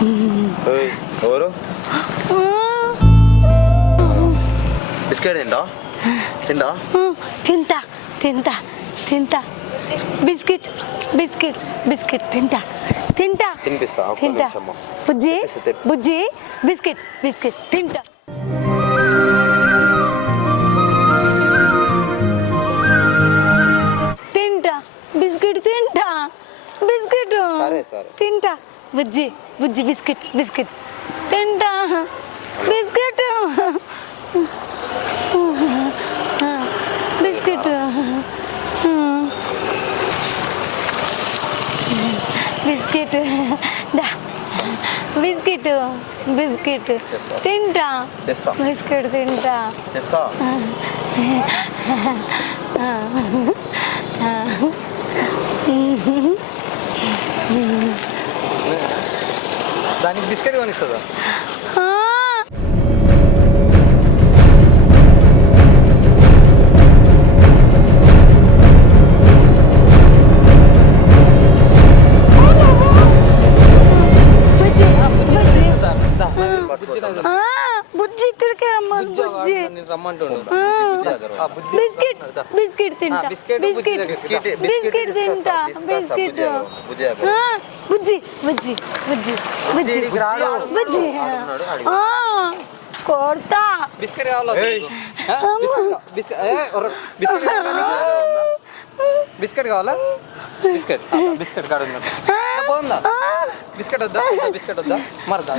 ఎవరు? బిస్కెట్ తింటా? తింటా? తింటా తింటా తింటా. బిస్కెట్ బిస్కెట్ బిస్కెట్ తింటా. తింటా. తినిపిస్తా, తింటా. బుజ్జి. బుజ్జి బిస్కెట్ బిస్కెట్ తింటా. తింటా బిస్కెట్ తింటా. బిస్కెట్. తింటా. బుజ్జి బుజ్జి బిస్కెట్ బిస్కెట్. తింటా. బిస్కెట్. బిస్కెట్. బిస్కెట్. దా. Biscuit biscuit. తింటా. బిస్కెట్ తింటా. తెస్తా దానికి తింటా ఆ, బిస్కెట్ బిస్కెట్ దగ్గర బిస్కెట్ బిస్కెట్ తింటా బిస్కెట్ బుజ్జి బుజ్జి బుజ్జి బుజ్జి బుజ్జి కొడతా బిస్కెట్ కావాలా బిస్కెట్ కావాలా? బిస్కెట్ బిస్కెట్ కాడ ఉందా? బిస్కెట్ వద్దా బిస్కెట్ వద్దా మరదా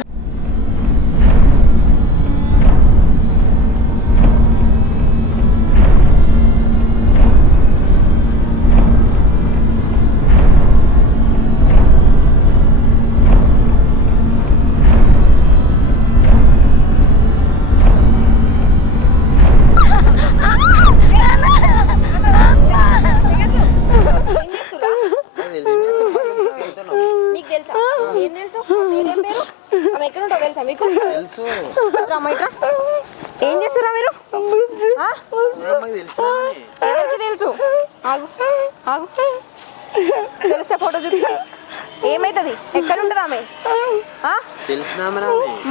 తెలుసు. ఏం చేస్తురా మీరు? తెలుసు అని. ఎవరికి తెలుసు? ఆగు. ఆగు. తెలిస్తే ఫోటో చూపి ఏమైతుంది? ఎక్కడ ఉంటుంది ఆమె.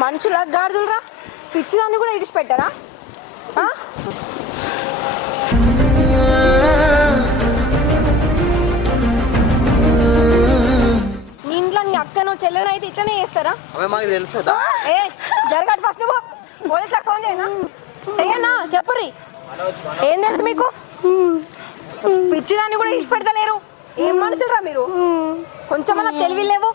మనుషుల గాడిదలురా. పిచ్చిదాన్ని కూడా ఇడిచిపెట్టారా ఆ? మీ ఇంట్లో నీ అక్కను చెల్లెను అయితే ఇట్లనే చేస్తారా? ఏ? జరగదు ఫస్ట్ నువ్వు. పోలీసులకు ఫోన్ చేయనా? చెయ్యన్నా చెప్పురి ఏం తెలుసు మీకు? పిచ్చిదాన్ని కూడా ఇచ్చి పెడతలేరు ఏం మనుషులరా మీరు? కొంచెమన్నా తెలివి లేవు.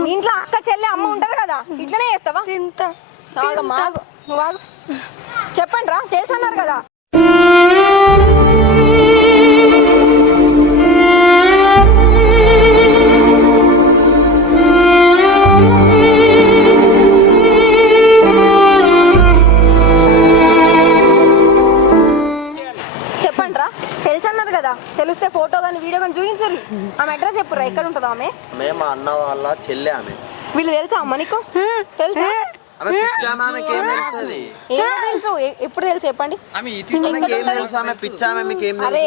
మీ ఇంట్లో అక్క చెల్లె అమ్మ ఉంటారు కదా ఇట్లనే చేస్తావా? ఆగు నువ్వు ఆగు. చెప్పండి రా తెలుసు అన్నారు కదా. చెల్లె ఆమె. వీళ్ళు తెలుసా అమ్మ నీకు? తెలుసా? ఆమె పిచ్చామె ఆమెకి ఏం తెలుస్తుంది? ఏం తెలుసు? ఎ- ఎప్పుడు తెలుసు చెప్పండి. ఆమె ఇటు ఆమెకి ఏం తెలుసు? ఆమె పిచ్చామె మీకు ఏం తెలుసు? అరే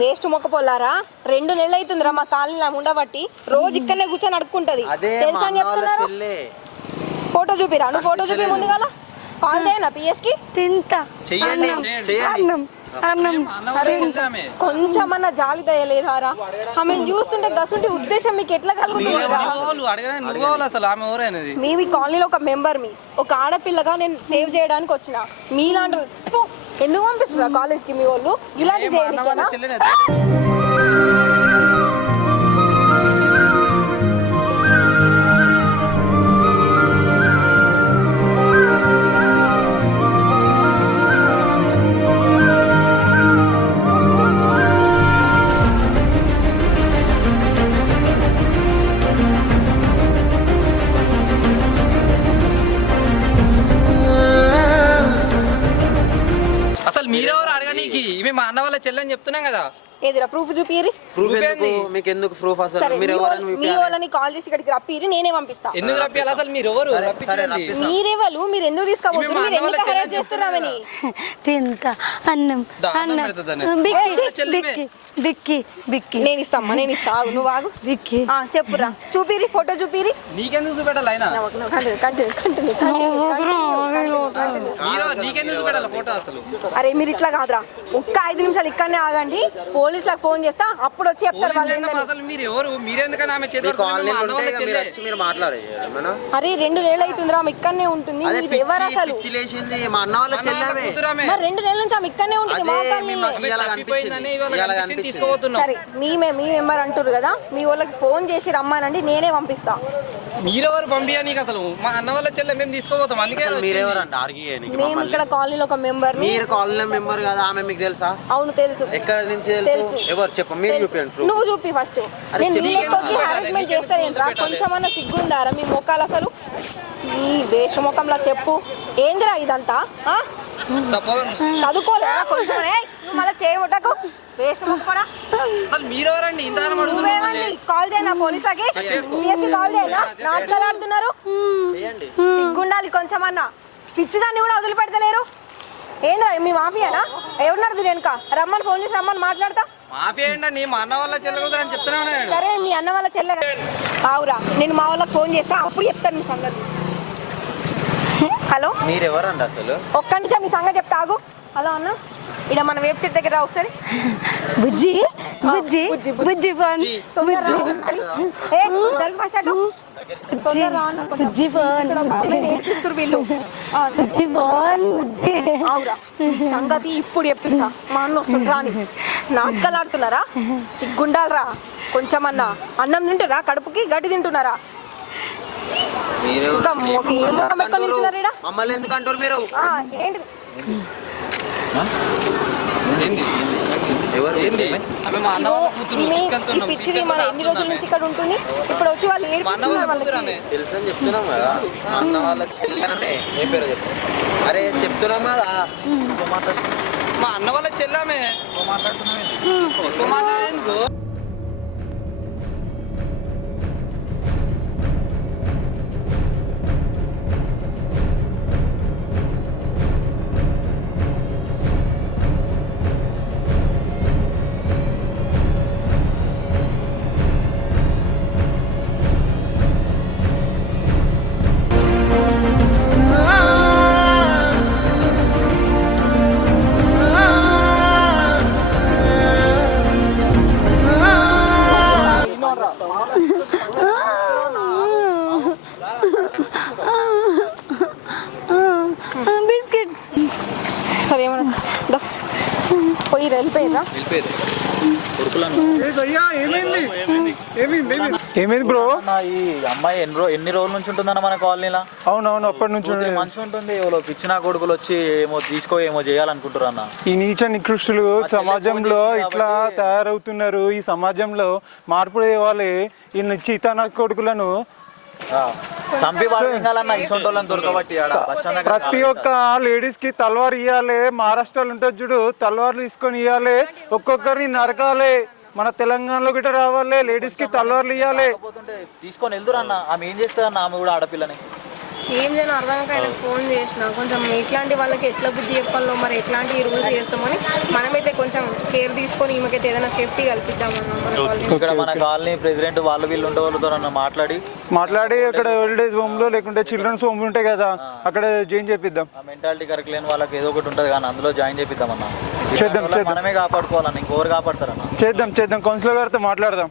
వేస్ట్ మొక్క పొల్లారా రెండు నెలలు అవుతుందిరా మా కాలనీలో ఉండబట్టి రోజు ఇక్కడనే కూర్చొని అడుక్కుంటది అదే మా తెలుసా అని అన్న వాళ్ళ చెప్తున్నారు? చెల్లె. ఫోటో చూపిరా? నువ్వు ఫోటో చూపి ముందు కదా కాల్ చేయనా పిఎస్కి. తింటా. చెయ్యండి చెయ్యండి. అన్నం. అన్నం. అరే కొంచెమన్నా జాలి దయలేదారా ఆమె చూస్తుంటే గసుంటి ఉద్దేశం మీకు ఎట్లా కలుగుతుంది నువ్వు అడగనే నువ్వు కావాలి అసలు ఆమె ఎవరైనది? మీ మీ కాలనీలో ఒక మెంబర్ మీ. ఒక ఆడపిల్లగా నేను సేవ్ చేయడానికి వచ్చిన. మీలాంటి ఎందుకు పంపిస్తున్నా కాలేజ్కి మీ వాళ్ళు? ఇలాంటి మా చెల్లెని చెప్తున్నాం కదా. ఏదిరా? ప్రూఫ్ చూపిరి ప్రూఫ్ ఎందుకు? ఏంది? మీకు ఎందుకు ప్రూఫ్ అసలు? మీరు మీ ఎవరైనా వాళ్ళ- మీ వాళ్ళని కాల్ చేసి ఇక్కడికి రప్పిరి నేనే పంపిస్తా. ఎందుకు రప్పియాలి అసలు మీరు ఎవరు. మీరెవరు మీరు ఎందుకు తీసుకోబోతున్నారు మీరు ఎందుకు చేస్తున్నామని తింటా అన్నం అన్నం. బిక్కి. బిక్కి బిక్కి బిక్కి. నేను ఇస్తామ్మా నేను ఇస్తా. ఆగు నువ్వు ఆగు. బిక్కి. ఆ, చెప్పురా. చూపిరి ఫోటో చూపిరి నీకెందుకు చూపెట్టాలి ఆయన? కంటిన్యూ కంటిన్యూ మీరు నీకెందుకు చూపెట్టాలి ఫోటో అసలు? అరే మీరు ఇట్లా కాదురా. ఒక్క ఐదు నిమిషాలు ఇక్కడనే ఆగండి. పోలీసులకు ఫోన్ చేస్తా అప్పుడు వచ్చి చెప్తారు వాళ్ళు. అసలు మీరు ఎవరు మీరెందుకని ఆమె చేతి మీకు పట్టుకుని ఆన్లైన్ మా అన్న ఉంటే వాళ్ళ ఇక మీరు చెల్లె వచ్చి మీరు మాట్లాడేది ఏమన్నా? అరే రెండు నెలలు అవుతుందిరా ఆమె ఇక్కడనే ఉంటుంది అదే మీరు ఎవరు పిచ్చి అసలు పిచ్చి లేచింది మా అన్న వాళ్ళ మా అన్న వాళ్ళ చెల్లెమే కూతురు ఆమె. మరి రెండు నెలల నుంచి ఆమె ఇక్కడనే ఉంటుంది మా అదే కాలనీలో. మేము ఆమె ఇవాళ తప్పిపోయిందని ఇవాళ ఇవాళ కనిపించింది కనిపించింది. తీసుకుపోతున్నాం సరే మీ మే- మీ మెంబర్ అంటారు కదా మీ వాళ్ళకి ఫోన్ చేసి రమ్మానండి నేనే పంపిస్తా మీరెవరు పంపియా నీకు అసలు? మా అన్న వాళ్ళ చెల్లె మేము తీసుకోపోతాం అందుకే అసలు వచ్చింది. మీరెవరండి? ఆర్గ్యూ చేయనీకి మేము? ఇక్కడ కాలనీలో ఒక మెంబర్. మీరు కాలనీ మెంబర్ కదా ఆమె మీకు తెలుసా? అవును తెలుసు. ఎక్కడ నుంచి తెలుసు. తెలుసు. ఎవరు చెప్ప మీరు. చూపించండి proof. నువ్వు చూపి ఫస్ట్ అరే నేను హారాస్మెంట్ చేస్తానేంట్రా? కొంచెమన్నా సిగ్గుందారా మీ మొక్కలు అసలు? ఈ వేష ముఖంలో చెప్పు. ఏందిరా ఇదంతా? ఆ? తప్పదు. చదువుకోలేదా? కొంచెం ఏయ్, నువ్వు మళ్ళీ చేయబట్టకు. వేష ముక్కడా అసలు మీరెవరండి? ఇంత అడుగుతున్నారు నువ్వేమండి? కాల్ చేయనా పోలీసులకి. పిఎస్కి కాల్ చేయనా నాటకాలు ఆడుతున్నారు. చేయండి. సిగ్గుండాలి కొంచెమన్నా. పిచ్చిదాన్ని కూడా వదిలిపెడతలేరు. ఏంద్రా మీ మాఫియానా? ఎవరున్నారు వెనుక? రమ్మని ఫోన్ చేసి రమ్మని మాట్లాడతా. మాఫీ ఏంటండి? మా అన్న వాళ్ళ చెల్లె కూతురు అని చెప్తూనే ఉన్నాను నేను. సరే మీ అన్న వాళ్ళ చెల్లె ఆవురా నేను మా వాళ్ళకి ఫోన్ చేస్తా. అప్పుడు చెప్తాను మీ సంగతి. హలో? మీరు ఎవరండి అసలు? ఒక్క నిమిషం మీ సంగతి చెప్తా ఆగు. హలో అన్న. ఇక్కడ మన వేపు చెట్టు దగ్గర రా ఒకసారి. బుజ్జి బుజ్జి బుజ్జి, బుజ్జి. ఫోన్ రా. ఏ, ఫస్ట్ అటు. అన్న, కొంచెం. బుజ్జి ఫోన్ వీళ్ళు. ఆ, బుజ్జి ఫోన్ బుజ్జి. సంగతి ఇప్పుడు చెప్పిస్తా. మా అన్న వస్తుంది రాని నాటకాలు ఆడుతున్నారా సిగ్గుండాలరా. కొంచెమన్నా. అన్నం తింటురా కడుపుకి గడ్డి తింటున్నారా? మీరు? మమ్మల్ని ఎందుకు అంటారు ఏంటి ఏంది? ఎవరు ఏంది పిచ్చిది మన ఎన్ని రోజుల నుంచి ఇక్కడ ఉంటుంది? ఇప్పుడు వచ్చి వాళ్ళు మా అన్న ఏడుపుతున్నారు వాళ్ళకి. ఆమె. తెలుసని చెప్తున్నాం కదా. మా అన్న వాళ్ళ చెల్లెనే ఏ పేరు చెప్పు. అరే చెప్తున్నాం కదా మా అన్న వాళ్ళ చెల్లామే ఏమైంది? బ్రో? ఈ అమ్మాయి ఎన్ని ఎన్ని రోజుల నుంచి ఉంటుందన్న మన కాలనీలో? అవునవును అప్పటి నుంచి మంచిగా ఉంటుంది. ఎవరో పిచ్చిన కొడుకులు వచ్చి ఏమో తీసుకో ఏమో చేయాలనుకుంటారు అన్న. ఈ నీచ నికృష్టులు సమాజంలో ఇట్లా తయారవుతున్నారు. ఈ సమాజంలో మార్పు తేవాలి. ఈ చీతాన కొడుకులను ఇసొంటోళ్ళని దొరకబట్టి ప్రతి ఒక్క లేడీస్కి తలవారు ఇవ్వాలి మహారాష్ట్రలో ఉంటుంది చూడు తలవార్లు తీసుకొని ఇవ్వాలి ఒక్కొక్కరిని నరకాలి మన తెలంగాణలో గిట్ట రావాలి లేడీస్కి తలవార్లు ఇవ్వాలి తీసుకొని వెళ్తురు అన్న ఆమె ఏం చేస్తుంది అన్న ఆమె కూడా ఆడపిల్లని. ఏం చేయను అర్థం కాక ఆయనకు ఫోన్ చేసిన. కొంచెం ఇట్లాంటి వాళ్ళకి ఎట్లా బుద్ధి చెప్పాలో మరి ఎట్లాంటి రూల్స్ చేస్తామని మనమైతే కొంచెం కేర్ తీసుకొని ఈమెకైతే ఏదైనా సేఫ్టీ కల్పిద్దామన్న ఇక్కడ మన కాలనీ ప్రెసిడెంట్ వాళ్ళు వీళ్ళు ఉండే వాళ్ళతో అన్న మాట్లాడి. మాట్లాడి అక్కడ ఓల్డ్ ఏజ్ హోమ్లో లేకుంటే చిల్డ్రన్స్ హోమ్ ఉంటాయి కదా అక్కడ జాయిన్ చేపిద్దాం. ఆ మెంటాలిటీ కరెక్ట్ లేని వాళ్ళకి ఏదో ఒకటి ఉంటుంది కానీ అందులో జాయిన్ చేపిద్దాం అన్న చేద్దాం, చేద్దాం. మనమే కాపాడుకోవాలన్న ఇంకోరు కాపాడతారన్న. చేద్దాం చేద్దాం. కౌన్సిలర్ గారితో మాట్లాడదాం.